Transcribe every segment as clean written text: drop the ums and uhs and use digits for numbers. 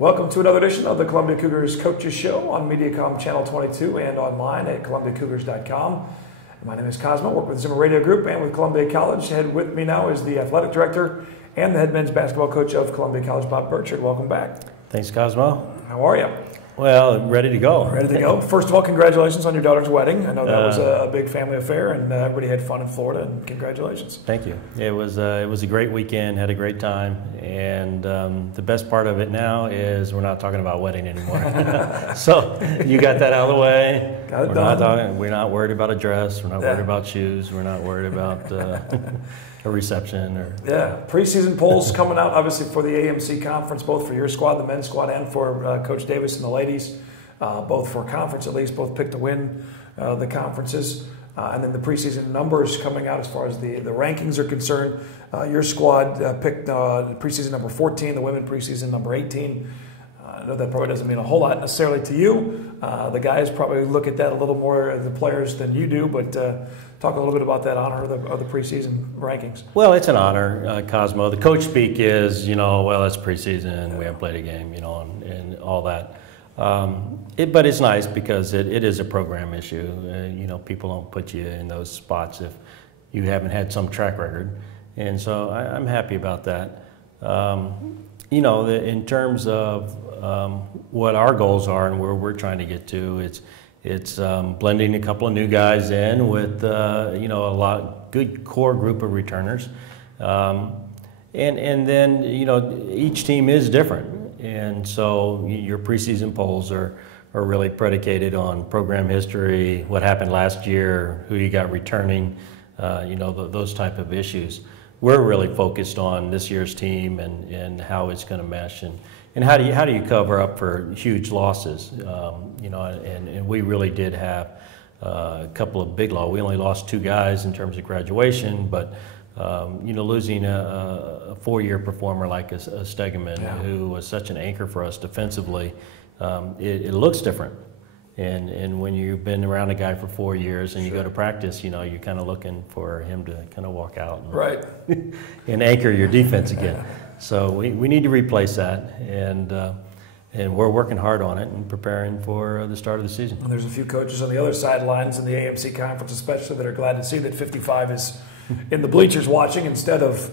Welcome to another edition of the Columbia Cougars Coaches Show on Mediacom Channel 22 and online at ColumbiaCougars.com. My name is Cosmo. I work with Zimmer Radio Group and with Columbia College. Head with me now is the athletic director and the head men's basketball coach of Columbia College, Bob Burchard. Welcome back. Thanks, Cosmo. How are you? Well, ready to go. Ready to go. First of all, congratulations on your daughter's wedding. I know that was a big family affair, and everybody had fun in Florida, and congratulations. Thank you. It was a great weekend, had a great time, and the best part of it now is we're not talking about wedding anymore. So you got that out of the way. Got it done. We're not worried about a dress. We're not worried about shoes. We're not worried about a reception. Preseason polls coming out, obviously, for the AMC conference, both for your squad, the men's squad, and for Coach Davis and the ladies, both for conference at least, both picked to win the conferences. And then the preseason numbers coming out as far as the rankings are concerned. Your squad picked preseason number 14, the women preseason number 18. I know that probably doesn't mean a whole lot necessarily to you. The guys probably look at that a little more, the players, than you do, but talk a little bit about that honor of the preseason rankings. Well, it's an honor, Cosmo. The coach speak is, well, it's preseason, we haven't played a game, and all that. But it's nice because it is a program issue. People don't put you in those spots if you haven't had some track record. And so I'm happy about that. In terms of what our goals are and where we're trying to get to, it's blending a couple of new guys in with a good core group of returners, and then each team is different, and so your preseason polls are really predicated on program history, what happened last year, who you got returning, those type of issues. We're really focused on this year's team and how it's going to mesh and how do you cover up for huge losses, and we really did have a couple of big losses. We only lost 2 guys in terms of graduation, but losing a 4-year performer like a Stegeman, who was such an anchor for us defensively, it looks different. And when you've been around a guy for 4 years and you go to practice, you're kind of looking for him to kind of walk out and anchor your defense again. So we need to replace that, and we're working hard on it and preparing for the start of the season. And there's a few coaches on the other sidelines in the AMC conference especially that are glad to see that 55 is in the bleachers watching instead of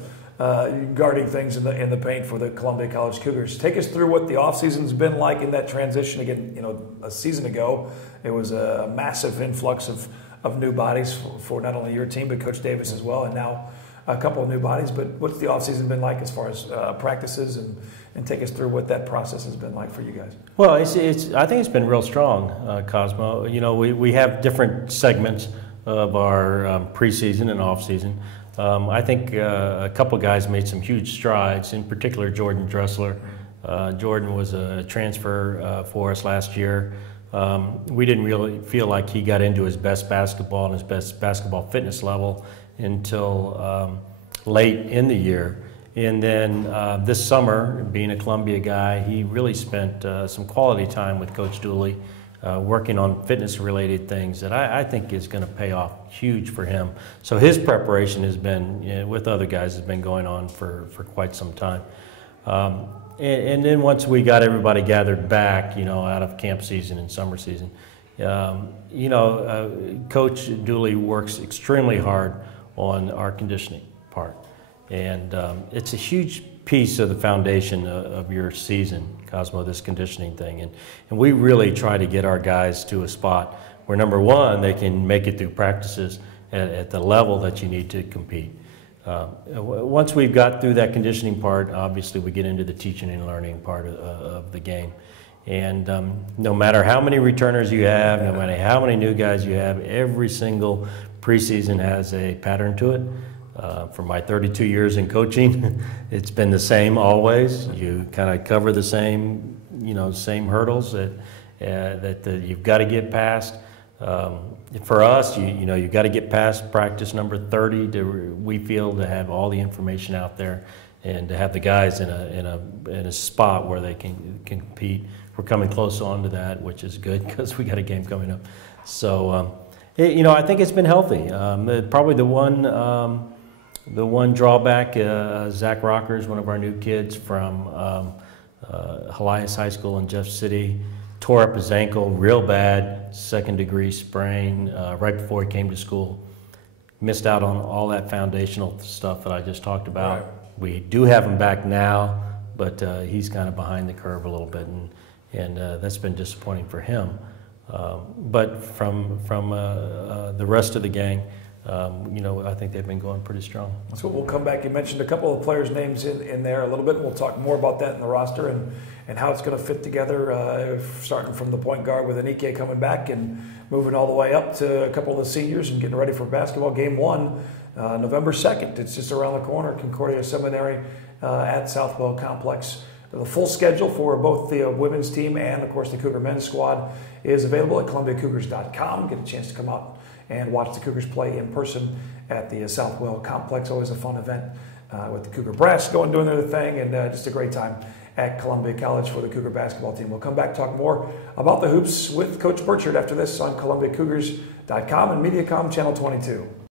guarding things in the paint for the Columbia College Cougars. Take us through what the offseason's been like in that transition. Again, a season ago, it was a massive influx of new bodies for not only your team, but Coach Davis as well, and now a couple of new bodies. But what's the offseason been like as far as practices, and take us through what that process has been like for you guys? Well, I think it's been real strong, Cosmo. We have different segments of our preseason and offseason. I think a couple guys made some huge strides, in particular Jordan Dressler. Jordan was a transfer for us last year. We didn't really feel like he got into his best basketball and his best basketball fitness level until late in the year. And then this summer, being a Columbia guy, he really spent some quality time with Coach Dooley, working on fitness-related things that I think is going to pay off huge for him. So his preparation has been, with other guys, has been going on for quite some time. And then once we got everybody gathered back, out of camp season and summer season, Coach Dooley works extremely hard on our conditioning part. And it's a huge piece of the foundation of your season, Cosmo, this conditioning thing. And we really try to get our guys to a spot where, number one, they can make it through practices at the level that you need to compete. Once we've got through that conditioning part, obviously we get into the teaching and learning part of the game. And no matter how many returners you have, no matter how many new guys you have, every single preseason has a pattern to it. For my 32 years in coaching, it's been the same always. You kind of cover the same, same hurdles that you've got to get past. For us, you've got to get past practice number 30 we feel to have all the information out there and to have the guys in a spot where they can compete. We're coming close on to that, which is good because we got a game coming up. So, I think it's been healthy. Probably the one drawback, Zach Rockers, one of our new kids from Helias High School in Jeff City, tore up his ankle real bad, second-degree sprain right before he came to school. Missed out on all that foundational stuff that I just talked about. Right. We do have him back now, but he's kind of behind the curve a little bit, and that's been disappointing for him. But from the rest of the gang, I think they've been going pretty strong. So we'll come back. You mentioned a couple of players' names in there a little bit. We'll talk more about that in the roster and how it's going to fit together, starting from the point guard with Anike coming back and moving all the way up to a couple of the seniors and getting ready for basketball. Game 1, November 2nd. It's just around the corner, Concordia Seminary at Southwell Complex. The full schedule for both the women's team and, of course, the Cougar men's squad is available at ColumbiaCougars.com. Get a chance to come out and watch the Cougars play in person at the Southwell Complex. Always a fun event with the Cougar Brass doing their thing, and just a great time at Columbia College for the Cougar basketball team. We'll come back, talk more about the hoops with Coach Burchard after this on ColumbiaCougars.com and Mediacom Channel 22.